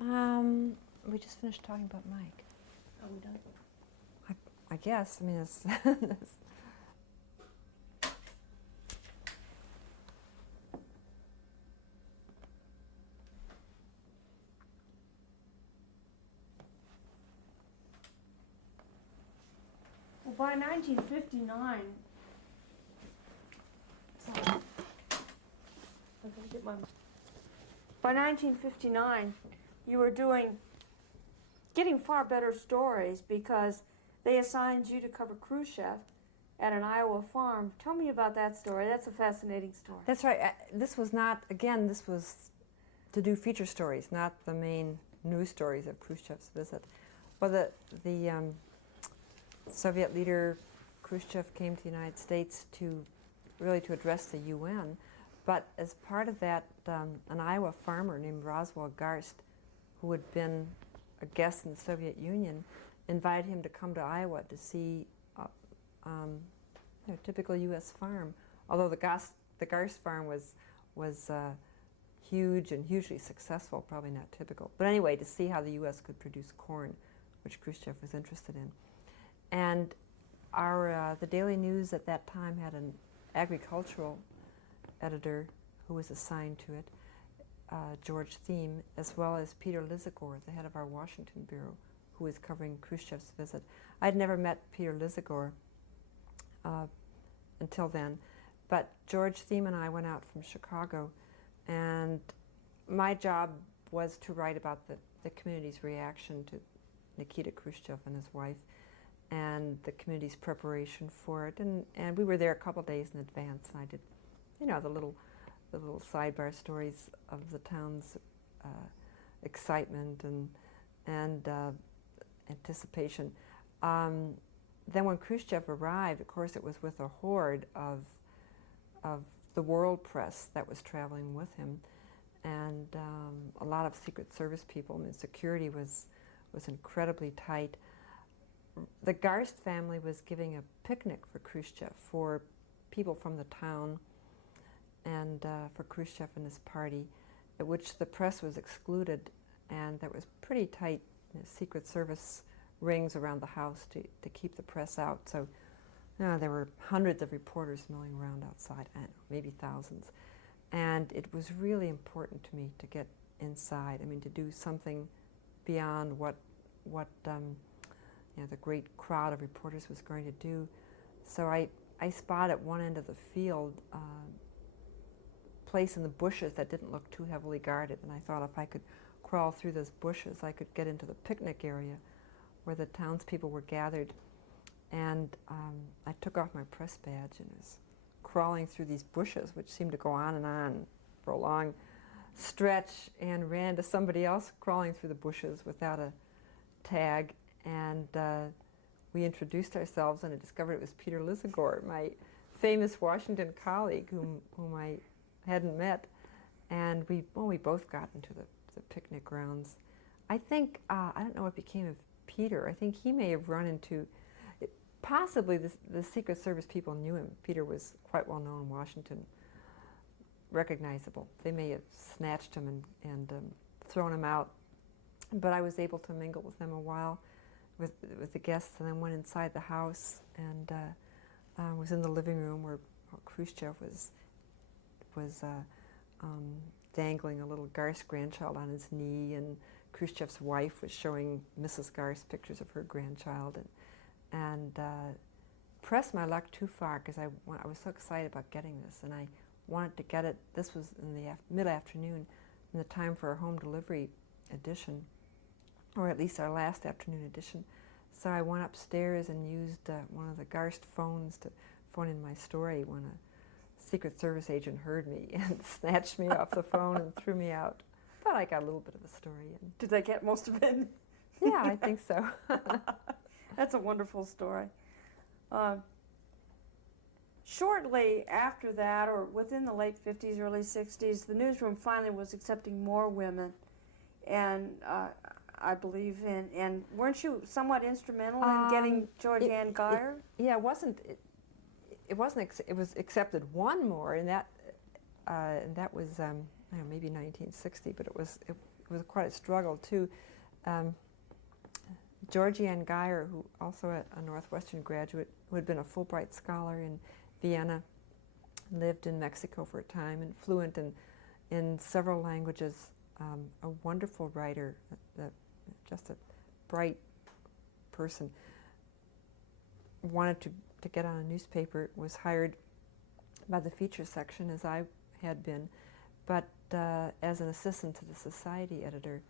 We just finished talking about Mike. Are we done? I guess. I mean, it's Well, by 1959, by 1959, you were getting far better stories because they assigned you to cover Khrushchev at an Iowa farm. Tell me about that story. That's a fascinating story. That's right. This was not, again, this was to do feature stories, not the main news stories of Khrushchev's visit. Well, the Soviet leader Khrushchev came to the United States to address the UN, but as part of that, an Iowa farmer named Roswell Garst, who had been a guest in the Soviet Union, invited him to come to Iowa to see a typical U.S. farm. Although the Garst farm was huge and hugely successful, probably not typical. But anyway, to see how the U.S. could produce corn, which Khrushchev was interested in. And the Daily News at that time had an agricultural editor who was assigned to it, George Thiem, as well as Peter Lizagor, the head of our Washington bureau, who was covering Khrushchev's visit. I'd never met Peter Lizagor until then, but George Thiem and I went out from Chicago, and my job was to write about the community's reaction to Nikita Khrushchev and his wife, and the community's preparation for it. And we were there a couple days in advance, and I did, the little sidebar stories of the town's excitement and anticipation. Then when Khrushchev arrived, of course, it was with a horde of the world press that was traveling with him, and a lot of Secret Service people. I mean, security was incredibly tight. The Garst family was giving a picnic for Khrushchev, for people from the town, and for Khrushchev and his party, at which the press was excluded, and there was pretty tight Secret Service rings around the house to keep the press out. So there were hundreds of reporters milling around outside, I don't know, maybe thousands. And it was really important to me to get inside, to do something beyond what the great crowd of reporters was going to do. So I spotted at one end of the field a place in the bushes that didn't look too heavily guarded, and I thought if I could crawl through those bushes, I could get into the picnic area where the townspeople were gathered. And I took off my press badge and was crawling through these bushes, which seemed to go on and on for a long stretch, and ran to somebody else crawling through the bushes without a tag. And we introduced ourselves, and I discovered it was Peter Lizagor, my famous Washington colleague whom I hadn't met. And we both got into the picnic grounds. I think, I don't know what became of Peter. I think he may have run into, possibly the Secret Service people knew him. Peter was quite well known in Washington, recognizable. They may have snatched him and thrown him out. But I was able to mingle with them a while with the guests, and then went inside the house and was in the living room where Khrushchev was dangling a little Garst grandchild on his knee, and Khrushchev's wife was showing Mrs. Garst pictures of her grandchild, and pressed my luck too far because I was so excited about getting this, and I wanted to get it. This was in the mid-afternoon, in the time for our home delivery edition, or at least our last afternoon edition. So I went upstairs and used one of the Garst phones to phone in my story when a Secret Service agent heard me and snatched me off the phone and threw me out. But I got a little bit of the story in. Did they get most of it? Yeah, I think so. That's a wonderful story. Shortly after that, or within the late 50s, early 60s, the newsroom finally was accepting more women. And I believe and weren't you somewhat instrumental in getting George Ann Geyer? Yeah, it wasn't. It was accepted one more, and that was I don't know, maybe 1960, but it was quite a struggle too. Georgie Ann Geyer, who also a Northwestern graduate, who had been a Fulbright scholar in Vienna, lived in Mexico for a time, and fluent in several languages, a wonderful writer, just a bright person, wanted to get on a newspaper, was hired by the feature section, as I had been, but as an assistant to the society editor,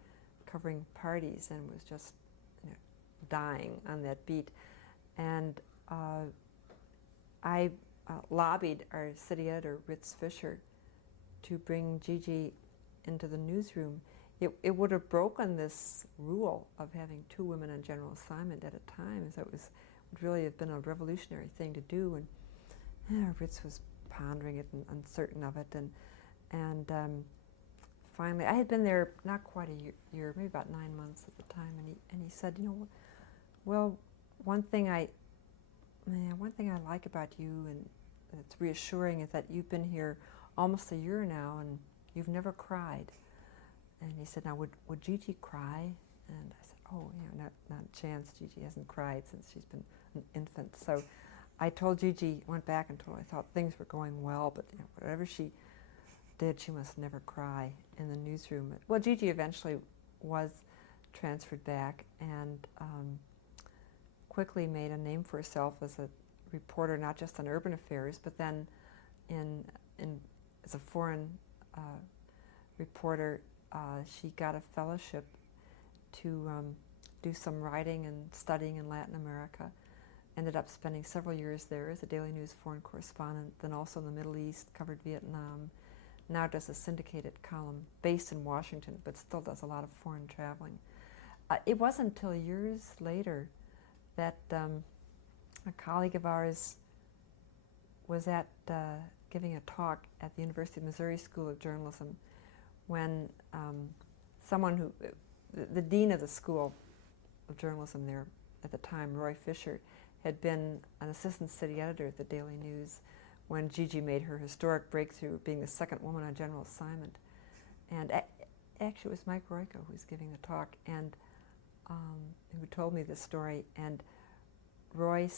covering parties, and was just dying on that beat. And I lobbied our city editor, Ritz Fisher, to bring Gigi into the newsroom. It would have broken this rule of having 2 women on general assignment at a time, so it would really have been a revolutionary thing to do. And Ritz was pondering it and uncertain of it, and finally, I had been there not quite a year, maybe about 9 months at the time, and he said, well, one thing I like about you, and it's reassuring, is that you've been here almost a year now, and you've never cried. And he said, now, would Gigi cry? And I said, oh, not a chance. Gigi hasn't cried since she's been an infant. So I told Gigi, went back and told her I thought things were going well, but whatever she did, she must never cry in the newsroom. Well, Gigi eventually was transferred back, and quickly made a name for herself as a reporter, not just on urban affairs, but then as a foreign reporter. She got a fellowship to do some writing and studying in Latin America. Ended up spending several years there as a Daily News foreign correspondent, then also in the Middle East, covered Vietnam. Now does a syndicated column based in Washington, but still does a lot of foreign traveling. It wasn't until years later that a colleague of ours was at giving a talk at the University of Missouri School of Journalism when someone the dean of the School of Journalism there at the time, Roy Fisher, had been an assistant city editor at the Daily News when Gigi made her historic breakthrough, being the second woman on general assignment. And actually it was Mike Royko who was giving the talk, and who told me this story. And Roy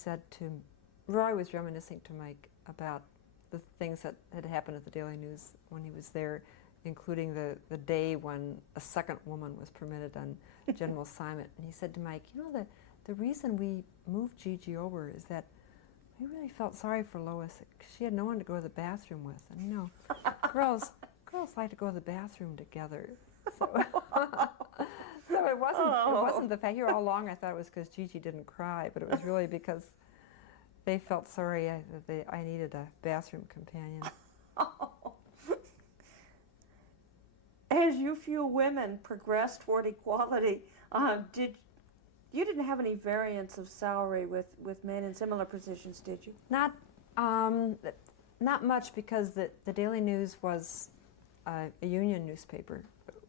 was reminiscing to Mike about the things that had happened at the Daily News when he was there, including the day when a second woman was permitted on general assignment. And he said to Mike, the reason we moved Gigi over is that we really felt sorry for Lois, because she had no one to go to the bathroom with. And girls like to go to the bathroom together. So, so it wasn't the fact. Here all along I thought it was because Gigi didn't cry, but it was really because they felt sorry that I needed a bathroom companion. As you few women progressed toward equality, you didn't have any variance of salary with men in similar positions, did you? Not much, because the Daily News was a union newspaper.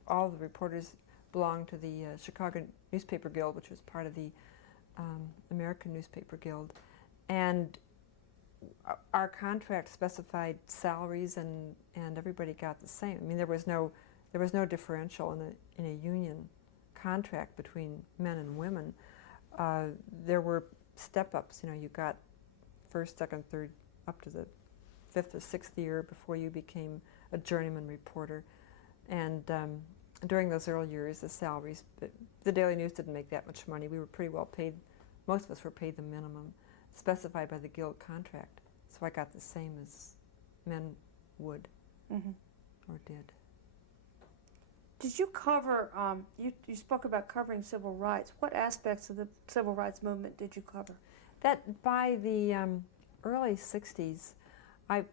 All the reporters belonged to the Chicago Newspaper Guild, which was part of the American Newspaper Guild. And our contract specified salaries, and everybody got the same. I mean, there was no differential in a union contract between men and women. There were step-ups. You got first, second, third, up to the 5th or 6th year before you became a journeyman reporter. And during those early years, the salaries, the Daily News didn't make that much money. We were pretty well paid. Most of us were paid the minimum specified by the Guild contract. So I got the same as men would, or did. Did you cover, you spoke about covering civil rights. What aspects of the civil rights movement did you cover? That by the early 60s, I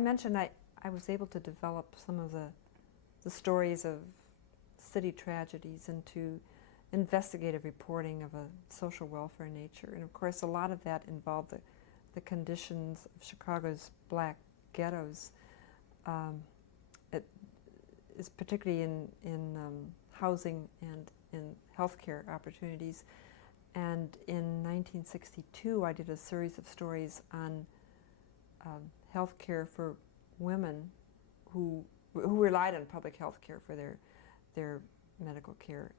mentioned I was able to develop some of the stories of city tragedies into investigative reporting of a social welfare nature. And of course, a lot of that involved the conditions of Chicago's black ghettos. Is particularly in housing and in healthcare opportunities. And in 1962, I did a series of stories on healthcare for women who relied on public healthcare for their their medical care,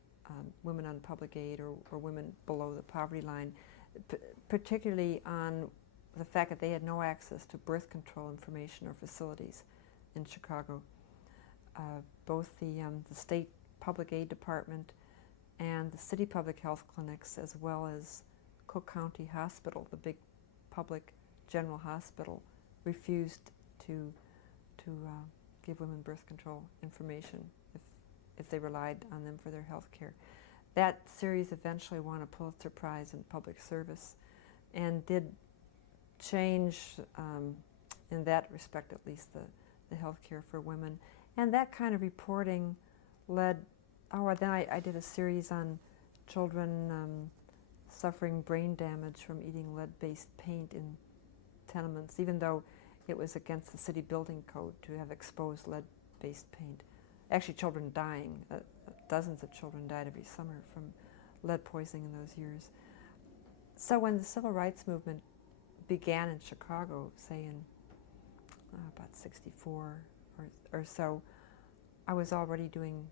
women on public aid or women below the poverty line, particularly on the fact that they had no access to birth control information or facilities in Chicago. Both the state public aid department and the city public health clinics, as well as Cook County Hospital, the big public general hospital, refused to give women birth control information if they relied on them for their health care. That series eventually won a Pulitzer Prize in public service and did change, in that respect at least, the health care for women. And that kind of reporting led, then I did a series on children suffering brain damage from eating lead-based paint in tenements, even though it was against the city building code to have exposed lead-based paint. Actually, children dying. Dozens of children died every summer from lead poisoning in those years. So when the civil rights movement began in Chicago, say in about 64 or so, I was already doing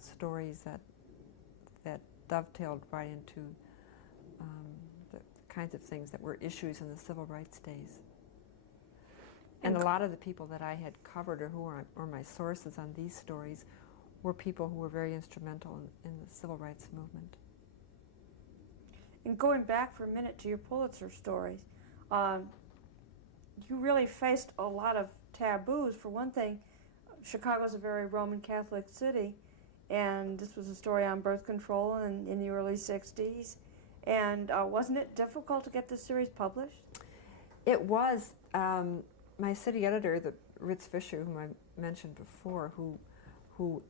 stories that dovetailed right into the kinds of things that were issues in the civil rights days. And a lot of the people that I had covered or who were my sources on these stories were people who were very instrumental in the civil rights movement. And going back for a minute to your Pulitzer stories, you really faced a lot of taboos. For one thing, Chicago's a very Roman Catholic city, and this was a story on birth control in the early 60s. And wasn't it difficult to get this series published? It was. My city editor, Ritz Fisher, whom I mentioned before, who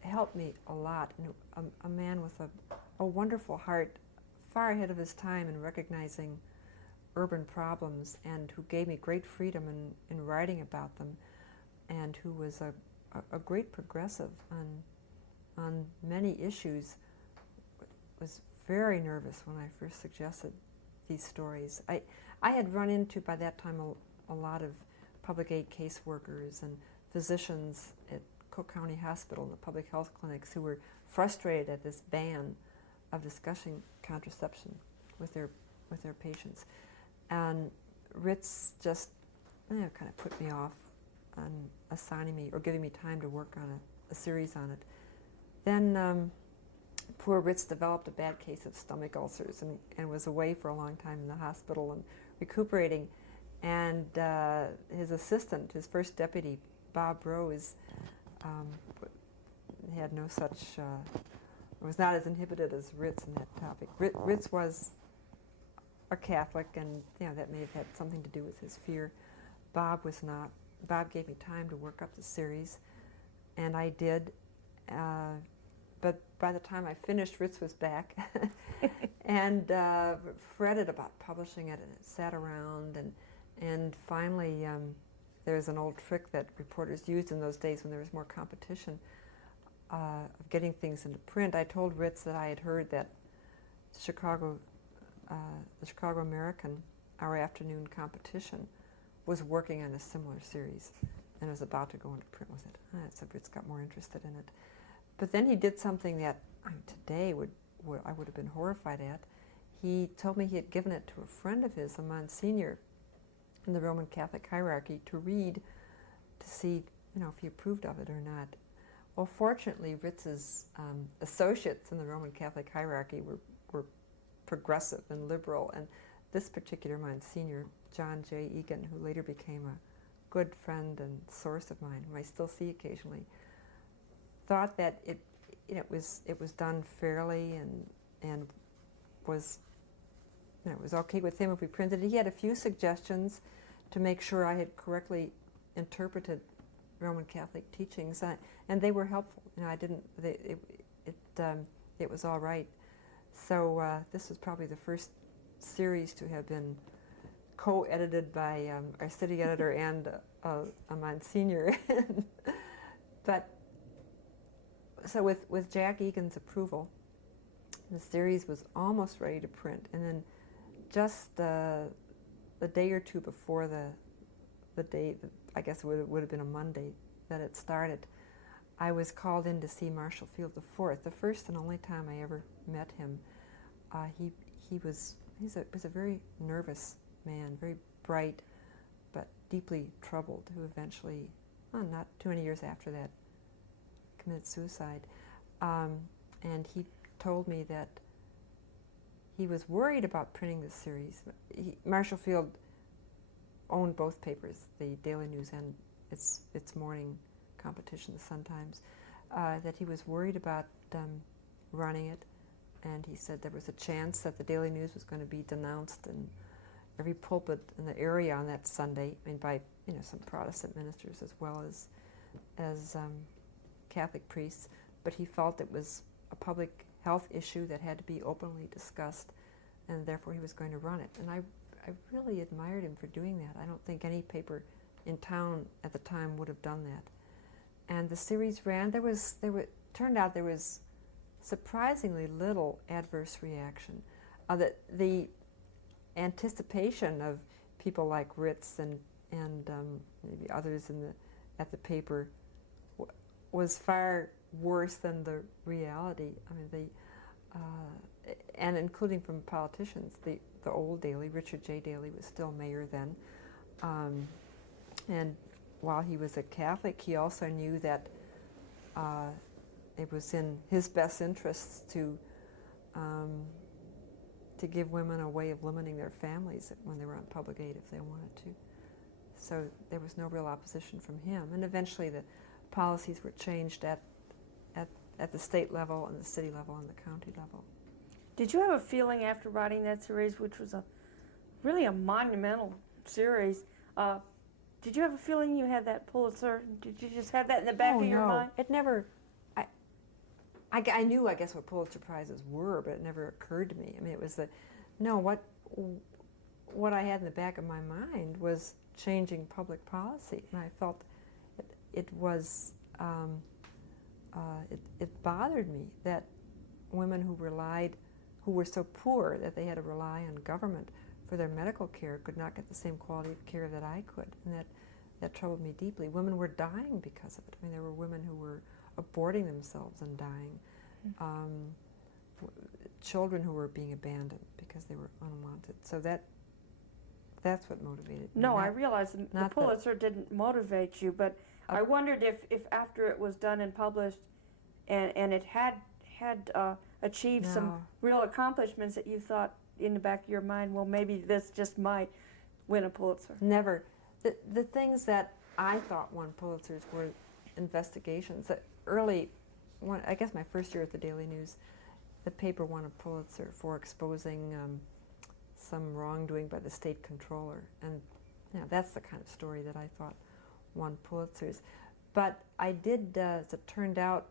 helped me a lot, and a man with a wonderful heart, far ahead of his time in recognizing urban problems, and who gave me great freedom in writing about them, and who was a great progressive on many issues, was very nervous when I first suggested these stories. I had run into, by that time, a lot of public aid caseworkers and physicians at Cook County Hospital and the public health clinics who were frustrated at this ban of discussing contraception with their patients. And Ritz just kind of put me off on assigning me or giving me time to work on a series on it. Then poor Ritz developed a bad case of stomach ulcers and was away for a long time in the hospital and recuperating. And his assistant, his first deputy, Bob Rose, had no such, was not as inhibited as Ritz in that topic. Ritz was a Catholic, and that may have had something to do with his fear. Bob was not. Bob gave me time to work up the series, and I did. But by the time I finished, Ritz was back and fretted about publishing it, and it sat around. And finally, there's an old trick that reporters used in those days when there was more competition of getting things into print. I told Ritz that I had heard that the Chicago American, our afternoon competition, was working on a similar series and was about to go into print with it. So Ritz got more interested in it. But then he did something that today I would have been horrified at. He told me he had given it to a friend of his, a Monsignor in the Roman Catholic hierarchy, to read to see if he approved of it or not. Well, fortunately, Ritz's associates in the Roman Catholic hierarchy were progressive and liberal, and this particular Monsignor, John J. Egan, who later became a good friend and source of mine, whom I still see occasionally, thought that it was done fairly and was it was okay with him if we printed it. He had a few suggestions to make sure I had correctly interpreted Roman Catholic teachings, and they were helpful. I didn't. It was all right. So this was probably the first series to have been co-edited by our city editor and a Monsignor. But so with Jack Egan's approval, the series was almost ready to print, and then just the day or two before the date, I guess it would have been a Monday that it started, I was called in to see Marshall Field IV, the first and only time I ever met him. He was a very nervous man, very bright, but deeply troubled, who eventually, not too many years after that, committed suicide. And he told me that he was worried about printing this series. Marshall Field owned both papers, the Daily News and its morning competition, the Sun-Times, that he was worried about running it, and he said there was a chance that the Daily News was going to be denounced in every pulpit in the area on that Sunday, by some Protestant ministers as well as Catholic priests, but he felt it was a public health issue that had to be openly discussed, and therefore he was going to run it. And I really admired him for doing that. I don't think any paper in town at the time would have done that. And the series ran. Turned out there was surprisingly little adverse reaction. The anticipation of people like Ritz and maybe others at the paper was far worse than the reality. I mean, and including from politicians. The old Daley, Richard J. Daley, was still mayor then, and while he was a Catholic, he also knew that it was in his best interests to give women a way of limiting their families when they were on public aid if they wanted to. So there was no real opposition from him, and eventually the policies were changed at the state level and the city level and the county level. Did you have a feeling after writing that series, which was really a monumental series, did you have a feeling you had that Pulitzer? Did you just have that in the back of your mind? It never. I knew, I guess, what Pulitzer Prizes were, but it never occurred to me. I mean, it was what I had in the back of my mind was changing public policy, and I felt it was. It bothered me that women who were so poor that they had to rely on government for their medical care could not get the same quality of care that I could, and that troubled me deeply. Women were dying because of it. I mean, there were women who were aborting themselves and dying, children who were being abandoned because they were unwanted. So that's what motivated me. No, I realize the Pulitzer didn't motivate you, but I wondered if after it was done and published, and it had achieved some real accomplishments, that you thought in the back of your mind, well, maybe this just might win a Pulitzer. Never. The things that I thought won Pulitzers were investigations. That I guess my first year at the Daily News, the paper won a Pulitzer for exposing some wrongdoing by the state controller, and that's the kind of story that I thought won Pulitzers. But I did, as it turned out,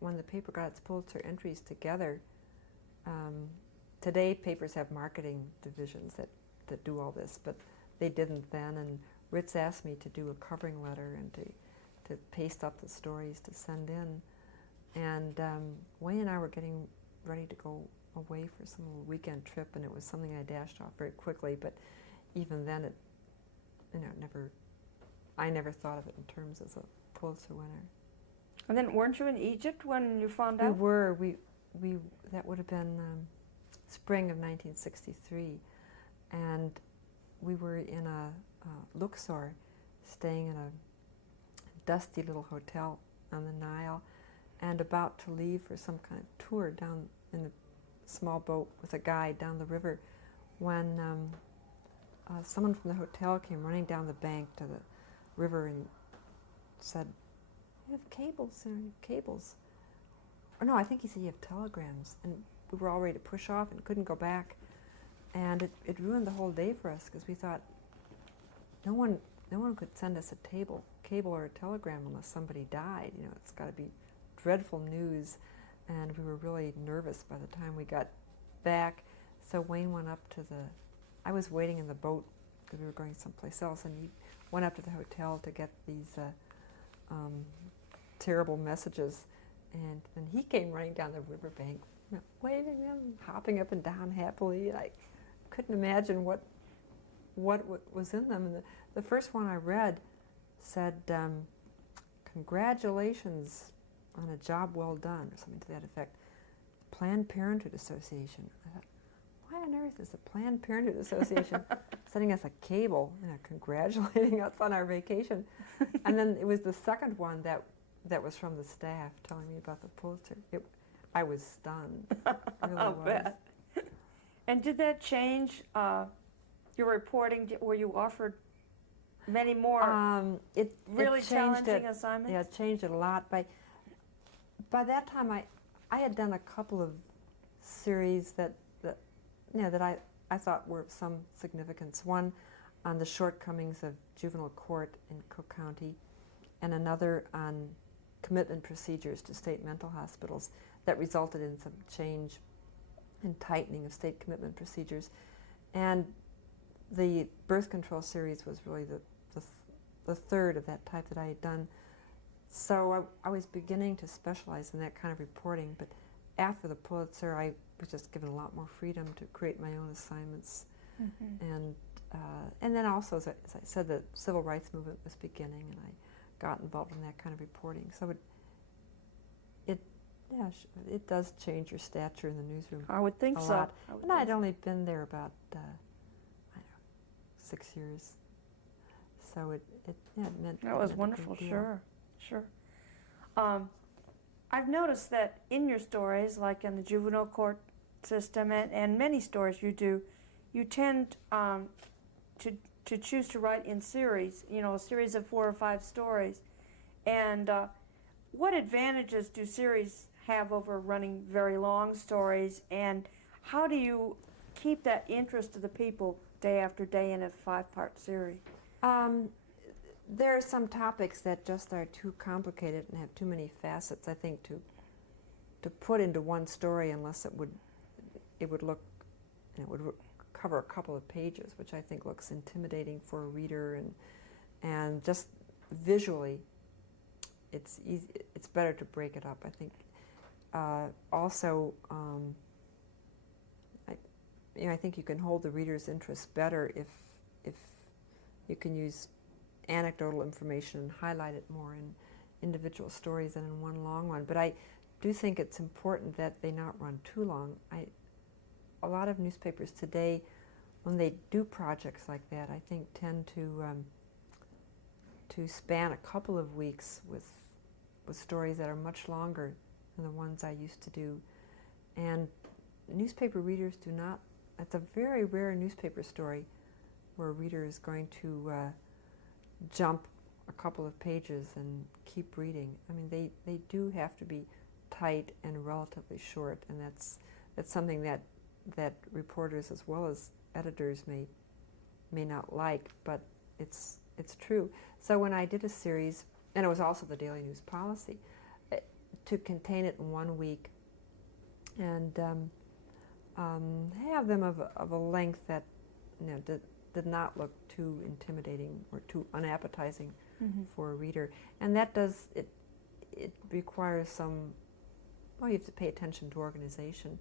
when the paper got its Pulitzer entries together, today papers have marketing divisions that do all this, but they didn't then, and Ritz asked me to do a covering letter and to paste up the stories to send in. And Wayne and I were getting ready to go away for some little weekend trip, and it was something I dashed off very quickly, but even then I never thought of it in terms as a Pulitzer winner. And then weren't you in Egypt when you found out? We were. That would have been spring of 1963, and we were in a Luxor, staying in a dusty little hotel on the Nile, and about to leave for some kind of tour down in the small boat with a guide down the river, when someone from the hotel came running down the bank to the river and said, "You have cables, sir, you have cables." Or no, I think he said, "You have telegrams." And we were all ready to push off and couldn't go back. And it ruined the whole day for us, because we thought no one could send us a cable or a telegram unless somebody died. It's got to be dreadful news. And we were really nervous by the time we got back. So Wayne went up to I was waiting in the boat because we were going someplace else, and he went up to the hotel to get these terrible messages. And then he came running down the riverbank, waving them, hopping up and down happily. I couldn't imagine what was in them. And the first one I read said, "Congratulations, on a job well done, or something to that effect. Planned Parenthood Association. I thought, why on earth is the Planned Parenthood Association sending us a cable, congratulating us on our vacation? And then it was the second one that was from the staff telling me about the Pulitzer. I was stunned. Really I'll was. bet. And did that change your reporting? Were you offered many more It really changed challenging it. assignments? Yeah, it changed it a lot. By that time, I had done a couple of series that I thought were of some significance. One on the shortcomings of juvenile court in Cook County, and another on commitment procedures to state mental hospitals that resulted in some change and tightening of state commitment procedures. And the birth control series was really the third of that type that I had done. So I was beginning to specialize in that kind of reporting, but after the Pulitzer, I was just given a lot more freedom to create my own assignments. Mm-hmm. And then also, as I said, the civil rights movement was beginning, and I got involved in that kind of reporting. So it does change your stature in the newsroom. I would think a so. lot. And I'd only been there about 6 years. So it meant that was wonderful. Sure. I've noticed that in your stories, like in the juvenile court system, and many stories you do, you tend to choose to write in series. A series of 4 or 5 stories. And what advantages do series have over running very long stories, and how do you keep that interest of the people day after day in a 5-part series? There are some topics that just are too complicated and have too many facets, I think, to put into one story unless it would cover a couple of pages, which I think looks intimidating for a reader, and just visually it's better to break it up, I think. Also, I think you can hold the reader's interest better if you can use anecdotal information and highlight it more in individual stories than in one long one. But I do think it's important that they not run too long. A lot of newspapers today, when they do projects like that, I think tend to span a couple of weeks with stories that are much longer than the ones I used to do. And newspaper readers do not. It's a very rare newspaper story where a reader is going to jump a couple of pages and keep reading. I mean, they do have to be tight and relatively short, and that's something that reporters as well as editors may not like, but it's true. So when I did a series, and it was also the Daily News policy, to contain it in 1 week and have them of a length that did not look too intimidating or too unappetizing for a reader. And that does, it requires you have to pay attention to organization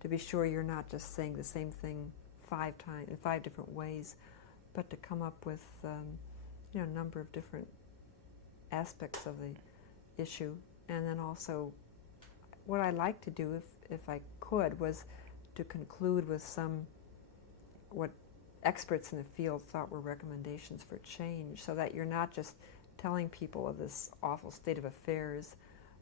to be sure you're not just saying the same thing 5 times in 5 different ways, but to come up with a number of different aspects of the issue. And then also, what I like to do, if I could, was to conclude with what experts in the field thought were recommendations for change, so that you're not just telling people of this awful state of affairs,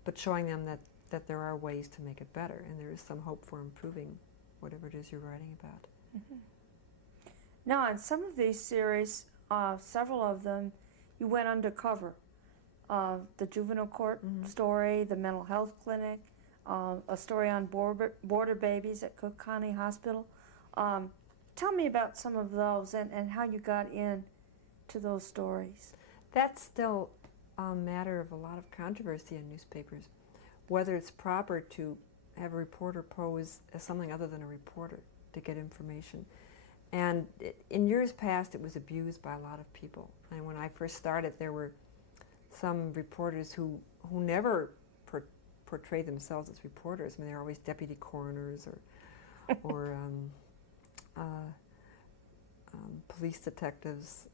but showing them that there are ways to make it better, and there is some hope for improving whatever it is you're writing about. Mm-hmm. Now, in some of these series, several of them, you went undercover. The juvenile court story, the mental health clinic, a story on border babies at Cook County Hospital. Tell me about some of those and how you got into those stories. That's still a matter of a lot of controversy in newspapers, whether it's proper to have a reporter pose as something other than a reporter to get information. And in years past, it was abused by a lot of people. And when I first started, there were some reporters who never portrayed themselves as reporters. I mean, they're always deputy coroners or police detectives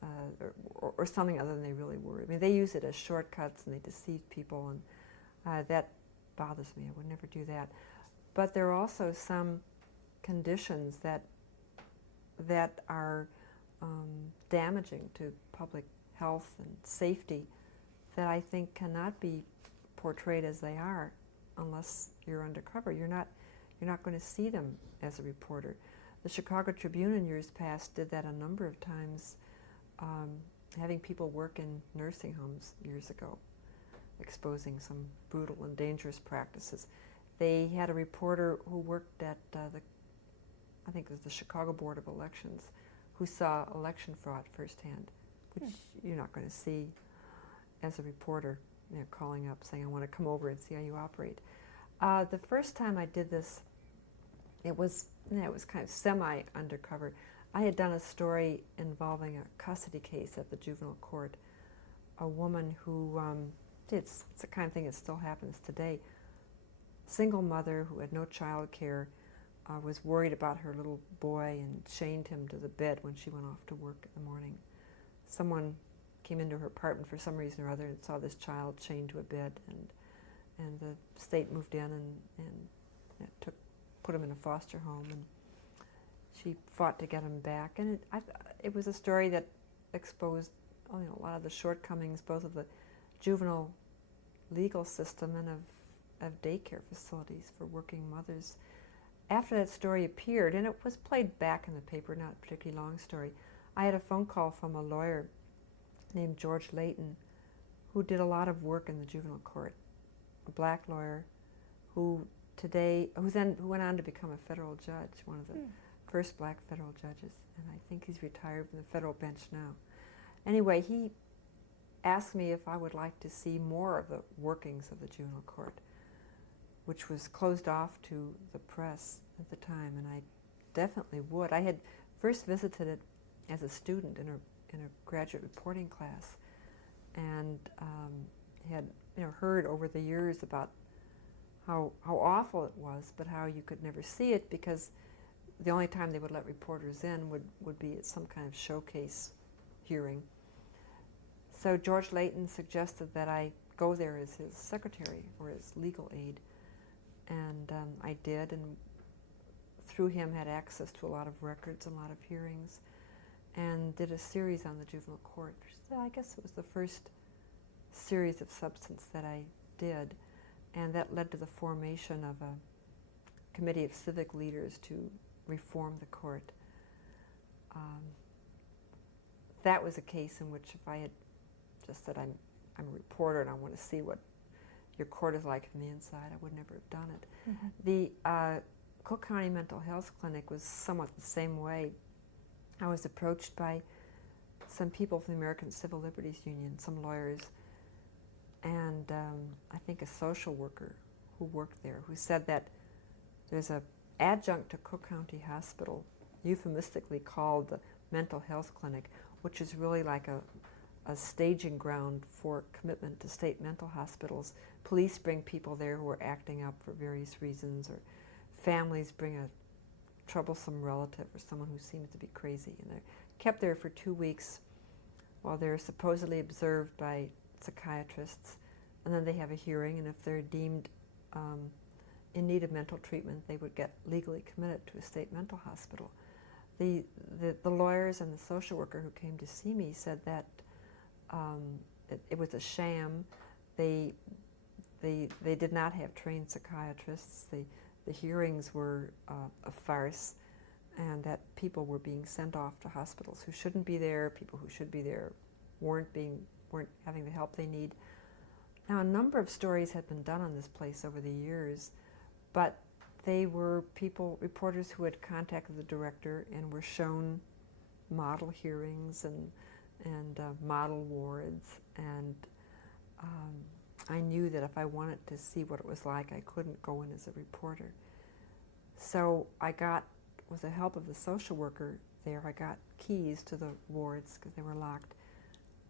or something other than they really were. I mean, they use it as shortcuts and they deceive people, and bothers me. I would never do that. But there are also some conditions that are damaging to public health and safety that I think cannot be portrayed as they are unless you're undercover. You're not going to see them as a reporter. The Chicago Tribune in years past did that a number of times, having people work in nursing homes years ago, exposing some brutal and dangerous practices. They had a reporter who worked at I think it was the Chicago Board of Elections, who saw election fraud firsthand, which you're not going to see as a reporter, calling up saying, I want to come over and see how you operate. The first time I did this, it was kind of semi-undercover. I had done a story involving a custody case at the juvenile court. A woman who, it's the kind of thing that still happens today, single mother who had no child care, was worried about her little boy and chained him to the bed when she went off to work in the morning. Someone came into her apartment for some reason or other and saw this child chained to a bed, and the state moved in and put him in a foster home, and she fought to get him back. And it was a story that exposed a lot of the shortcomings both of the juvenile legal system and of daycare facilities for working mothers. After that story appeared, and it was played back in the paper, not a particularly long story, I had a phone call from a lawyer named George Layton, who did a lot of work in the juvenile court, a black lawyer who went on to become a federal judge, one of the first black federal judges, and I think he's retired from the federal bench now. Anyway, he asked me if I would like to see more of the workings of the juvenile court, which was closed off to the press at the time, and I definitely would. I had first visited it as a student in a graduate reporting class, and had heard over the years about how awful it was, but how you could never see it because the only time they would let reporters in would be at some kind of showcase hearing. So George Layton suggested that I go there as his secretary or his legal aide, and I did, and through him had access to a lot of records and a lot of hearings, and did a series on the juvenile court. So I guess it was the first series of substance that I did, and that led to the formation of a committee of civic leaders to reform the court. That was a case in which if I had just said, I'm a reporter and I want to see what your court is like from the inside, I would never have done it. Mm-hmm. The Cook County Mental Health Clinic was somewhat the same way. I was approached by some people from the American Civil Liberties Union, some lawyers, and I think a social worker who worked there, who said that there's an adjunct to Cook County Hospital, euphemistically called the Mental Health Clinic, which is really like a staging ground for commitment to state mental hospitals. Police bring people there who are acting up for various reasons, or families bring a troublesome relative or someone who seems to be crazy, and they're kept there for 2 weeks while they're supposedly observed by psychiatrists, and then they have a hearing, and if they're deemed in need of mental treatment, they would get legally committed to a state mental hospital. The lawyers and the social worker who came to see me said that it was a sham. They did not have trained psychiatrists. The hearings were a farce, and that people were being sent off to hospitals who shouldn't be there. People who should be there weren't having the help they need. Now, a number of stories had been done on this place over the years, but they were reporters who had contacted the director and were shown model hearings and model wards, and I knew that if I wanted to see what it was like, I couldn't go in as a reporter. So I got, with the help of the social worker there, I got keys to the wards because they were locked,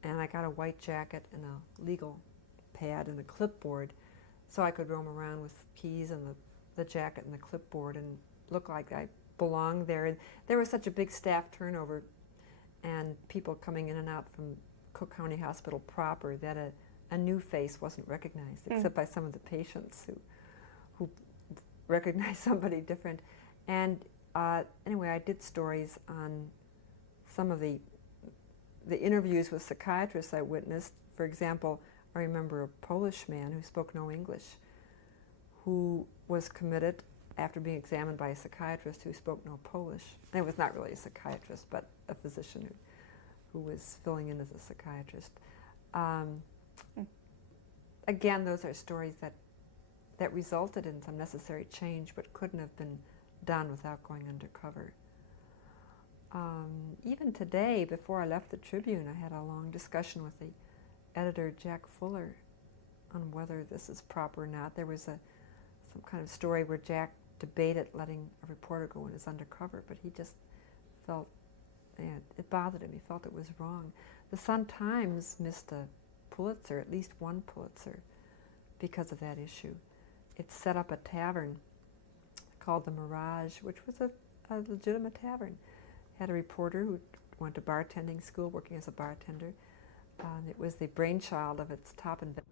and I got a white jacket and a legal pad and a clipboard, so I could roam around with keys and the jacket and the clipboard and look like I belonged there. And there was such a big staff turnover and people coming in and out from Cook County Hospital proper that a new face wasn't recognized, except by some of the patients who recognized somebody different. And anyway, I did stories on some of the interviews with psychiatrists I witnessed. For example, I remember a Polish man who spoke no English, who was committed after being examined by a psychiatrist who spoke no Polish. And it was not really a psychiatrist, but a physician who was filling in as a psychiatrist. Again, those are stories that resulted in some necessary change, but couldn't have been done without going undercover. Even today, before I left the Tribune, I had a long discussion with the editor, Jack Fuller, on whether this is proper or not. There was some kind of story where Jack debated letting a reporter go in as undercover, but he just felt, it bothered him. He felt it was wrong. The Sun-Times missed a Pulitzer, at least one Pulitzer, because of that issue. It set up a tavern called the Mirage, which was a legitimate tavern. Had a reporter who went to bartending school, working as a bartender. It was the brainchild of its top inventor.